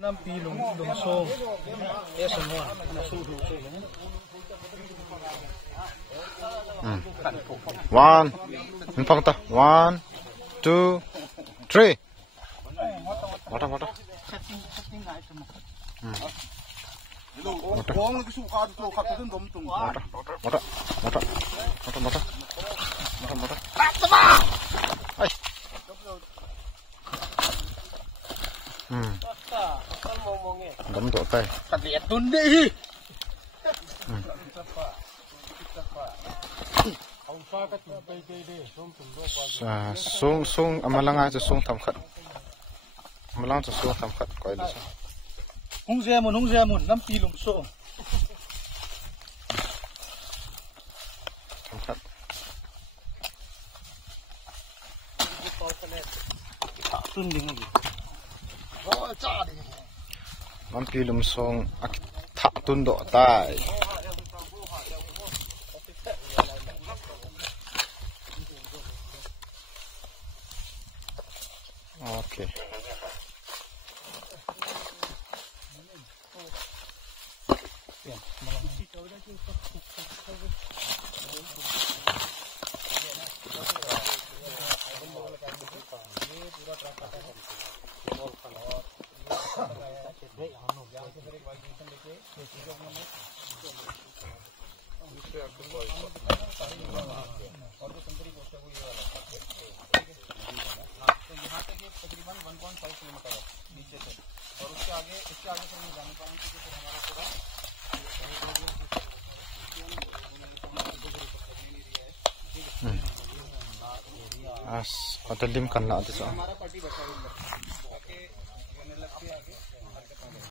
Nam pi lung so S1 na su lu so one empang ta 1 2 3 mata Bong cái su ka tu ka tu dom tung mata ai đấm tổ tay lihat tun đi sung amalanga cho sung tham khat amalang cho sung tham khat koi lu hung je mun nam pi lung so tham khat tun ding lagi cha đi nam pi lum song ak tha tun do tai okay तकरीबन 1.5 किलोमीटर है नीचे से और इसके आगे से नहीं जाने पाएंगे क्योंकि फिर हमारा पूरा as adalim kan la ado sa हमारा पार्टी बचा